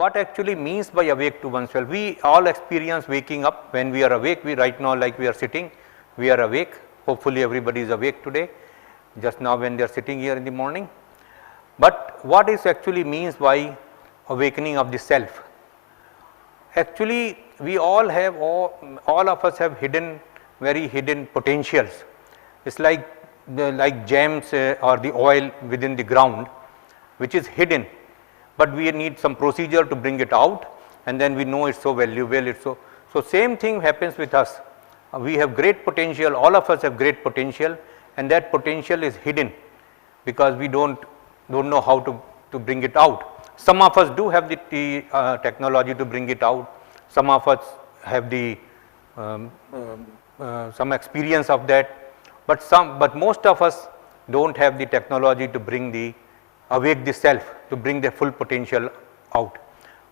what actually means by awake to oneself? We all experience waking up when we are awake. We right now, like we are sitting, we are awake. Hopefully everybody is awake today, just now when they are sitting here in the morning. But what is actually means by awakening of the self? Actually, we all have, all of us have very hidden potentials. It's like gems or the oil within the ground, which is hidden, but we need some procedure to bring it out, and then we know it's so valuable. So same thing happens with us. We have great potential, all of us have great potential, and that potential is hidden because we don't know how to bring it out. Some of us do have the technology to bring it out. Some of us have the some experience of that, but most of us don't have the technology to bring awake the self, to bring the full potential out.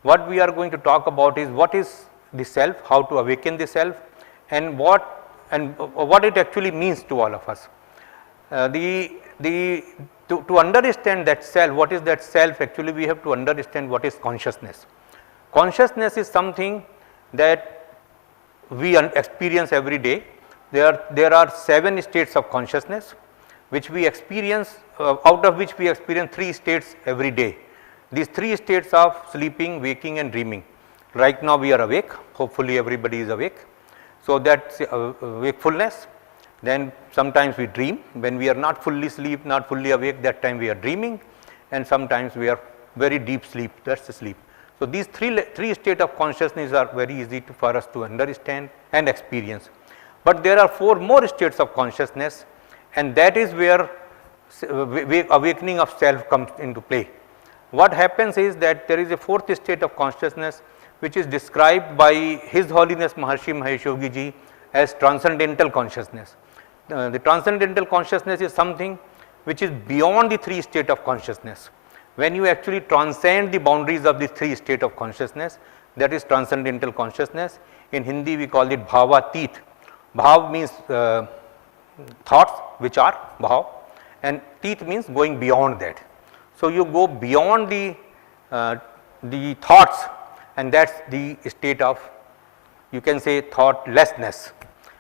What we are going to talk about is what is the self, how to awaken the self, and what it actually means to all of us. To understand that self, what is that self, actually we have to understand what is consciousness. Consciousness is something that we experience every day. There are 7 states of consciousness which we experience, out of which we experience 3 states every day. These 3 states of sleeping, waking and dreaming. Right now we are awake, hopefully everybody is awake. So that's wakefulness. Then sometimes we dream, when we are not fully asleep, not fully awake, that time we are dreaming, and sometimes we are very deep sleep, that's the sleep. So these three states of consciousness are very easy for us to understand and experience. But there are 4 more states of consciousness, and that is where awakening of self comes into play. What happens is that there is a 4th state of consciousness which is described by His Holiness Maharshi Mahesh Yogi Ji as transcendental consciousness. The transcendental consciousness is something which is beyond the 3 states of consciousness. When you actually transcend the boundaries of the 3 states of consciousness, that is transcendental consciousness. In Hindi we call it bhavatit. Bhav means thoughts, which are bhav, and tit means going beyond that. So you go beyond the thoughts, and that's the state of, you can say, thoughtlessness.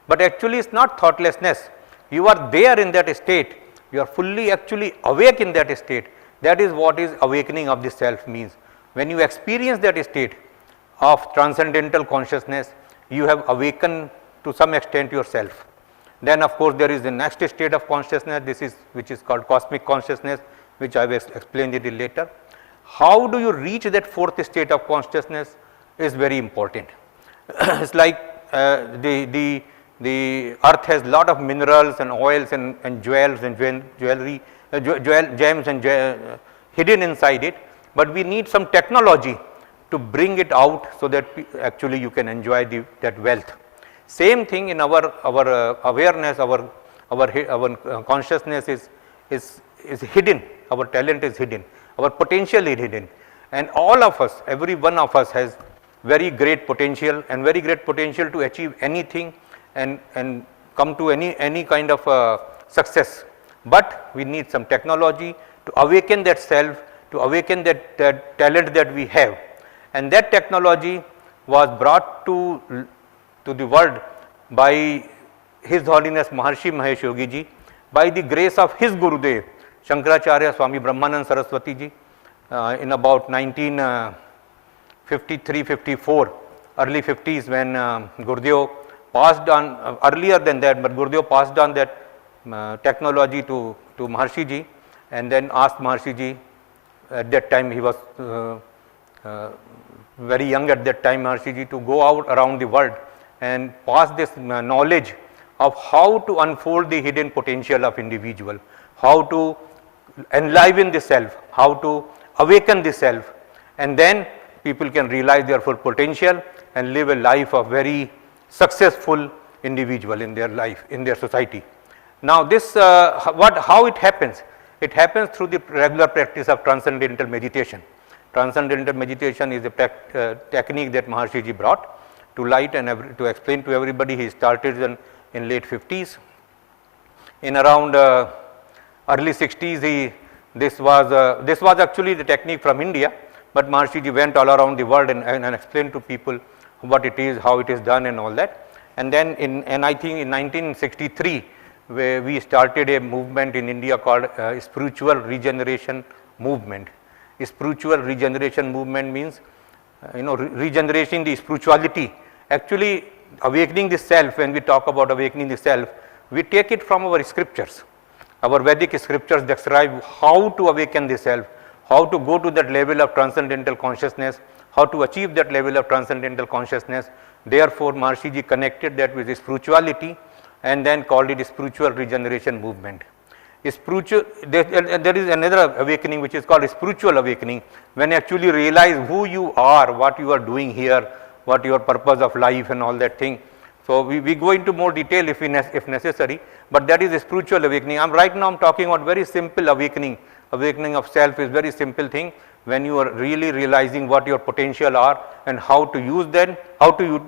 But actually it's not thoughtlessness. You are there in that state, you are fully actually awake in that state. That is what is awakening of the self means. When you experience that state of transcendental consciousness, you have awakened to some extent yourself. Then of course there is the next state of consciousness, which is called cosmic consciousness, which I will explain it later. How do you reach that 4th state of consciousness is very important. It's like the earth has lot of minerals and oils and jewels and jewelry, gems and hidden inside it, but we need some technology to bring it out so that actually you can enjoy that wealth. Same thing in our awareness, our consciousness is hidden, our talent is hidden, our potential is hidden, and all of us, every one of us has very great potential and very great potential to achieve anything and come to any kind of success. But we need some technology to awaken that self, to awaken that talent that we have, and that technology was brought to the world by His Holiness Maharshi Mahesh Yogi Ji, by the grace of his Gurudev Shankaracharya Swami Brahmanand Saraswati Ji, in about 1953-54, early 50s, when Gurudev passed on, earlier than that, but Gurudev passed on that technology to Maharshi Ji, and then asked Maharshi Ji, at that time he was very young at that time, Maharshi Ji, to go out around the world and pass this knowledge of how to unfold the hidden potential of individual, how to enliven the self, how to awaken the self, and then people can realize their full potential and live a life of very successful individual in their life, in their society. Now this, how it happens? It happens through the regular practice of transcendental meditation. Transcendental meditation is a technique that Maharshi Ji brought to light and to explain to everybody. He started in late 50s. In around early 60s, this was actually the technique from India, but Maharshiji went all around the world and explained to people what it is, how it is done and all that. And then I think in 1963, where we started a movement in India called spiritual regeneration movement. Spiritual regeneration movement means regenerating the spirituality. Actually, awakening the self, when we talk about awakening the self, we take it from our scriptures. Our Vedic scriptures describe how to awaken the self, how to go to that level of transcendental consciousness, how to achieve that level of transcendental consciousness. Therefore, Maharshiji connected that with spirituality and then called it spiritual regeneration movement. Spiritual, there is another awakening which is called spiritual awakening, when you actually realize who you are, what you are doing here, what your purpose of life and all that thing. So, we go into more detail if necessary, but that is a spiritual awakening. Right now I am talking about very simple awakening. Awakening of self is very simple thing, when you are really realizing what your potential are and how to use that, how to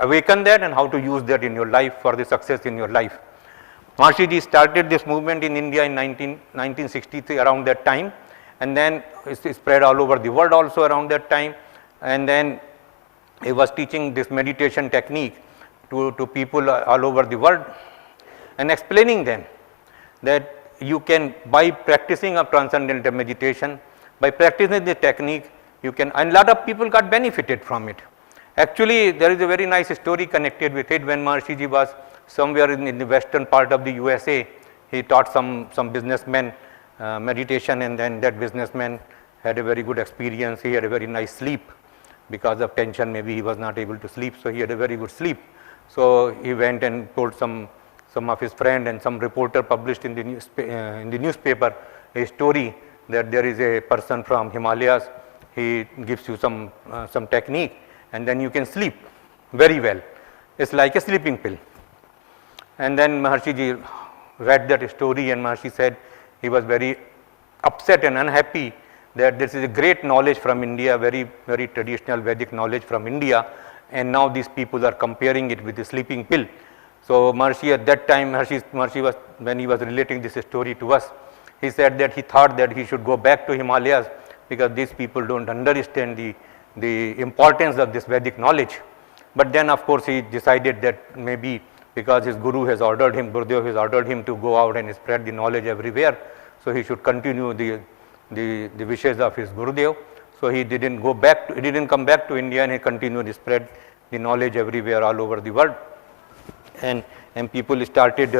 awaken that and how to use that in your life for the success in your life. Maharshiji started this movement in India in 1963, around that time, and then it spread all over the world also around that time, and then he was teaching this meditation technique to people all over the world and explaining them that you can, by practicing of transcendental meditation, by practicing the technique, you can, and a lot of people got benefited from it. Actually, there is a very nice story connected with it. When Maharshiji was somewhere in the western part of the USA, he taught some businessmen meditation, and then that businessman had a very good experience. He had a very nice sleep. Because of tension, maybe he was not able to sleep, so he had a very good sleep. So he went and told some of his friend, and some reporter published in the newspaper a story that there is a person from Himalayas. He gives you some technique, and then you can sleep very well. It's like a sleeping pill. And then Maharshiji read that story, and Maharshi said he was very upset and unhappy that this is a great knowledge from India, very, very traditional Vedic knowledge from India, and now these people are comparing it with the sleeping pill. So Maharshi at that time, Maharshi was, when he was relating this story to us, he said that he thought that he should go back to Himalayas because these people don't understand the importance of this Vedic knowledge. But then of course he decided that maybe because his Guru has ordered him, Gurudev has ordered him to go out and spread the knowledge everywhere, so he should continue the wishes of his Gurudev. So he didn't come back to India, and he continued to spread the knowledge everywhere all over the world, and people started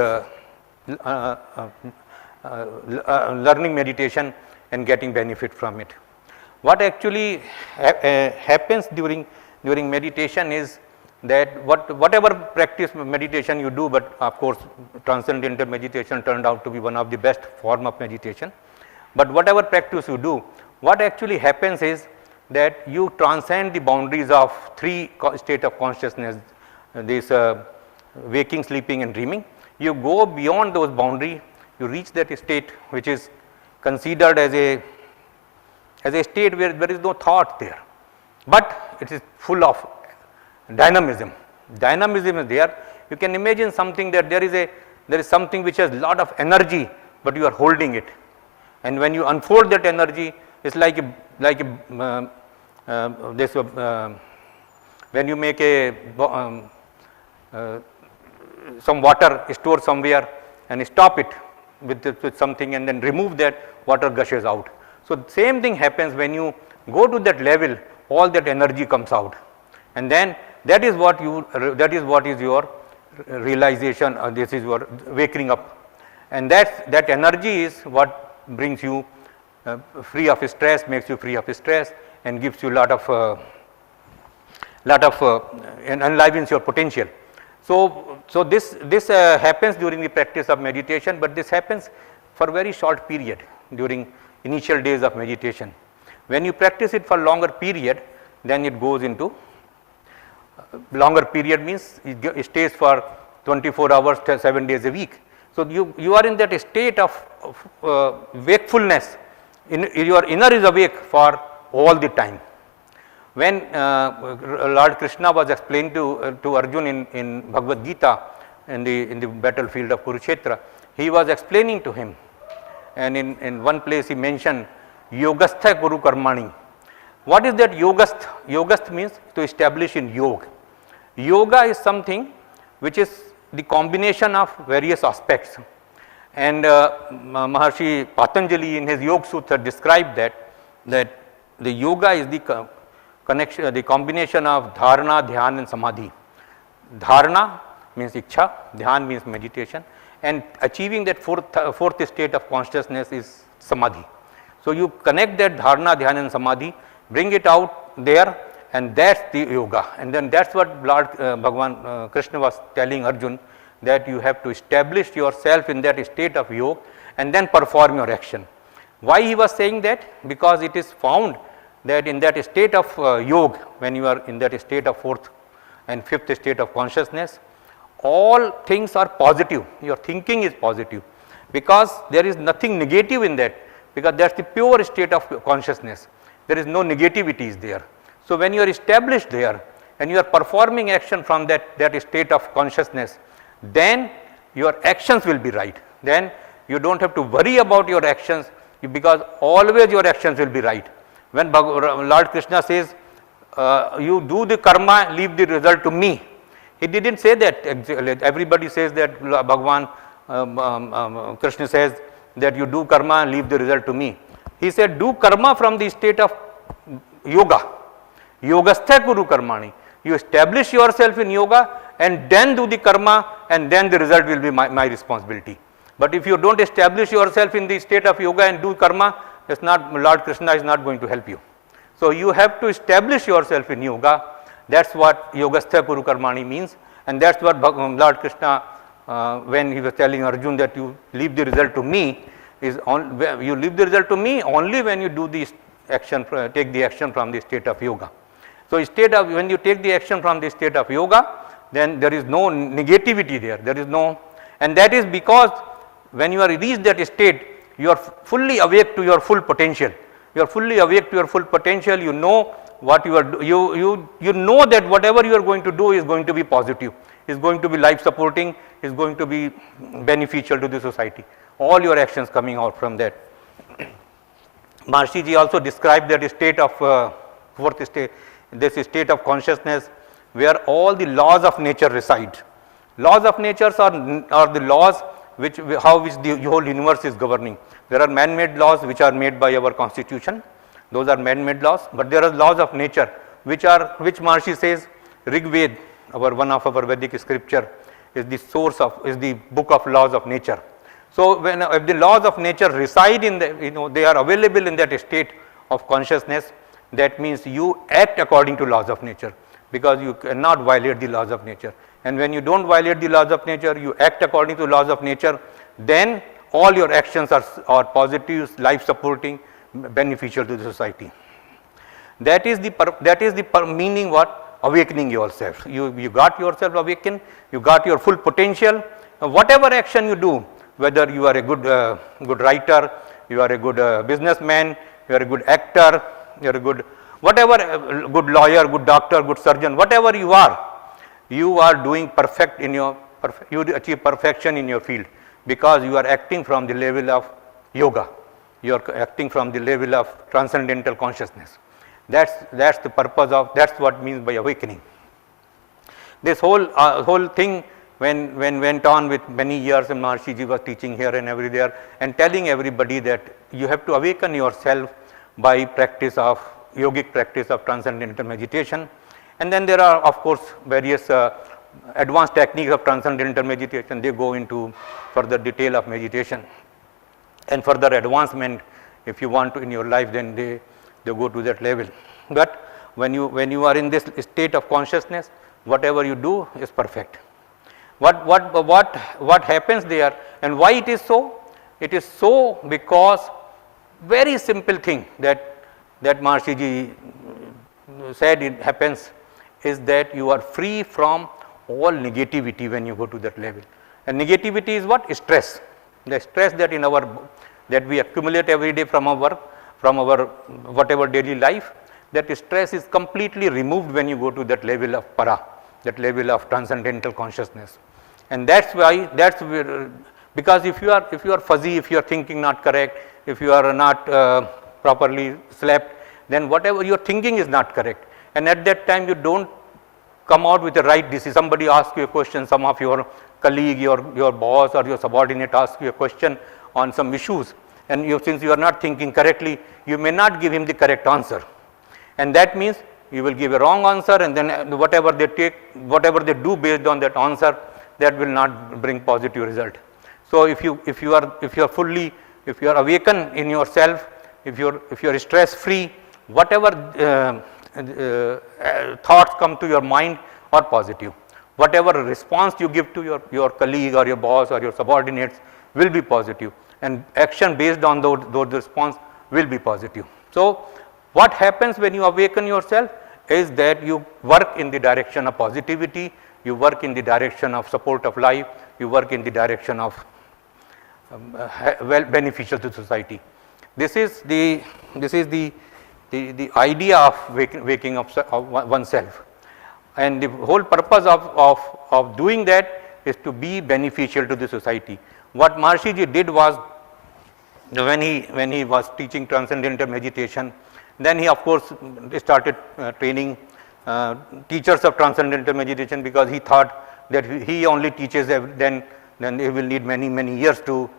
learning meditation and getting benefit from it. What actually happens during meditation is that whatever practice meditation you do, but of course transcendental meditation turned out to be one of the best form of meditation. But whatever practice you do, what actually happens is that you transcend the boundaries of three state of consciousness, this waking, sleeping and dreaming. You go beyond those boundaries, you reach that state which is considered as a state where there is no thought there, but it is full of dynamism. Dynamism is there. You can imagine something that there is something which has lot of energy, but you are holding it. And when you unfold that energy, it's like when you make some water store somewhere and stop it with something and then remove that, water gushes out. So same thing happens when you go to that level, all that energy comes out, and then that is what is your realization, this is your waking up, and that energy is what brings you free of stress, makes you free of stress, and gives you lot of and enlivens your potential. So this happens during the practice of meditation, but this happens for very short period during initial days of meditation. When you practice it for longer period, then it goes into longer period means it stays for 24 hours, 7 days a week. So you are in that state of wakefulness. Your inner is awake for all the time. When Lord Krishna was explained to Arjun in Bhagavad Gita in the battlefield of Kurukshetra, he was explaining to him, and in one place he mentioned Yogastha Guru Karmani, What is that yogast? Yogast means to establish in yoga. Yoga is something which is the combination of various aspects, and Maharshi Patanjali in his Yoga Sutra described that the yoga is the connection, the combination of dharana, dhyan and samadhi. Dharana means ichha, dhyan means meditation, and achieving that fourth state of consciousness is samadhi. So you connect that dharana, dhyan and samadhi, bring it out there, and that's the yoga. And then that's what Lord Bhagavan Krishna was telling Arjun, that you have to establish yourself in that state of yoga and then perform your action. Why he was saying that? Because it is found that in that state of yoga, when you are in that state of fourth and fifth state of consciousness, all things are positive, your thinking is positive, because there is nothing negative in that, because that's the pure state of consciousness. There is no negativities there. So when you are established there and you are performing action from that state of consciousness, then your actions will be right. Then you don't have to worry about your actions, because always your actions will be right. When Lord Krishna says, you do the karma, leave the result to me. He didn't say that. Everybody says that Bhagavan Krishna says that you do karma and leave the result to me. He said, do karma from the state of yoga. Yogastha kuru karmani. You establish yourself in yoga and then do the karma, and then the result will be my responsibility. But if you don't establish yourself in the state of yoga and do karma, it's not, Lord Krishna is not going to help you. So you have to establish yourself in yoga. That's what yogastha kuru karmani means, and that's what Lord Krishna, when he was telling Arjun that you leave the result to me, you leave the result to me only when you do the action, take the action from the state of yoga. So when you take the action from the state of yoga, then there is no negativity there. There is no, and that is because when you are reached that state, you are fully awake to your full potential. You are fully awake to your full potential. You know what you are. You know that whatever you are going to do is going to be positive, is going to be life supporting, is going to be beneficial to the society. All your actions coming out from that. Maharshi ji also described that state of fourth state, this state of consciousness where all the laws of nature reside. Laws of nature are the laws which the whole universe is governing. There are man-made laws which are made by our constitution. Those are man-made laws, but there are laws of nature which Maharshi says Rig Ved, one of our Vedic scripture, is the source of, is the book of laws of nature. So if the laws of nature reside in the, they are available in that state of consciousness, that means you act according to laws of nature, because you cannot violate the laws of nature. And when you don't violate the laws of nature, you act according to laws of nature, then all your actions are positive, life supporting, beneficial to the society. That is the meaning what? Awakening yourself. You got yourself awakened, you got your full potential. Whatever action you do, whether you are a good writer, you are a good businessman, you are a good actor, you are a good whatever, good lawyer, good doctor, good surgeon, whatever you are doing perfect in your, you achieve perfection in your field, because you are acting from the level of yoga. You are acting from the level of transcendental consciousness. That's the purpose of, that's what means by awakening. This whole thing when went on with many years, and Maharshi ji was teaching here and everywhere and telling everybody that you have to awaken yourself by practice of yogic practice of transcendental meditation. And then there are of course various advanced techniques of transcendental meditation. They go into further detail of meditation and further advancement. If you want to in your life, then they go to that level. But when you are in this state of consciousness, whatever you do is perfect. What happens there, and why it is so? It is so because very simple thing that Maharshi ji said it happens is that you are free from all negativity when you go to that level. And negativity is what? Stress. The stress that that we accumulate every day from our whatever daily life, that stress is completely removed when you go to that level of para, that level of transcendental consciousness. And that's why, because if you are fuzzy, if you are thinking not correct, if you are not properly slept, then whatever you are thinking is not correct, and at that time you don't come out with the right decision. Somebody asks you a question, some of your colleague, your boss or your subordinate asks you a question on some issues, and since you are not thinking correctly, you may not give him the correct answer, and that means you will give a wrong answer, and then whatever they do based on that answer, that will not bring positive result. So if you are awakened in yourself, if you are stress free, whatever thoughts come to your mind are positive. Whatever response you give to your colleague or your boss or your subordinates will be positive, and action based on those response will be positive. So what happens when you awaken yourself is that you work in the direction of positivity, you work in the direction of support of life, you work in the direction of beneficial to society. This is the idea of waking up oneself, and the whole purpose of doing that is to be beneficial to the society. What Maharshi Ji did was, when he was teaching transcendental meditation, then he of course started training teachers of transcendental meditation, because he thought that he only teaches, then he will need many years to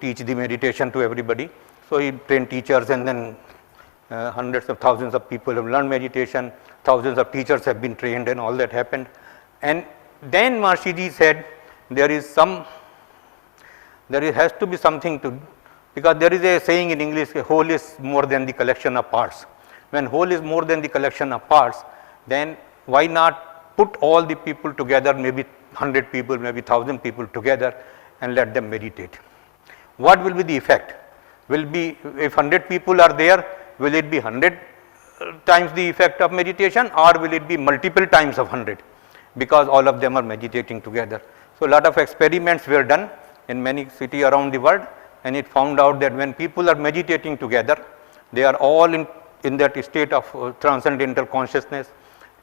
teach the meditation to everybody. So he trained teachers, and then hundreds of thousands of people have learned meditation, thousands of teachers have been trained, and all that happened. And then Maharshi Ji said there has to be something to, because there is a saying in English, whole is more than the collection of parts. When whole is more than the collection of parts, then why not put all the people together, maybe 100 people, maybe 1000 people together, and let them meditate. What will be the effect? Will be, if 100 people are there, will it be 100 times the effect of meditation, or will it be multiple times of 100, because all of them are meditating together? So a lot of experiments were done in many cities around the world, and it found out that when people are meditating together, they are all in that state of transcendental consciousness,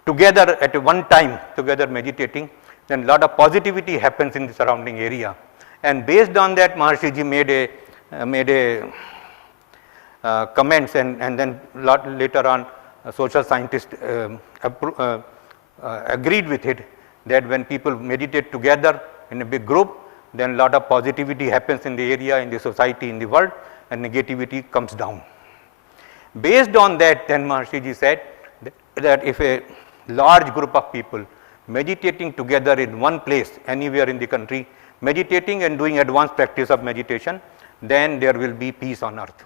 together at one time, together meditating, then a lot of positivity happens in the surrounding area. And based on that, Maharshi Ji made a comments, and then later on social scientists agreed with it, that when people meditate together in a big group, then a lot of positivity happens in the area, in the society, in the world, and negativity comes down. Based on that, then Maharshi Ji said that if a large group of people meditating together in one place, anywhere in the country, meditating and doing advanced practice of meditation, then there will be peace on earth.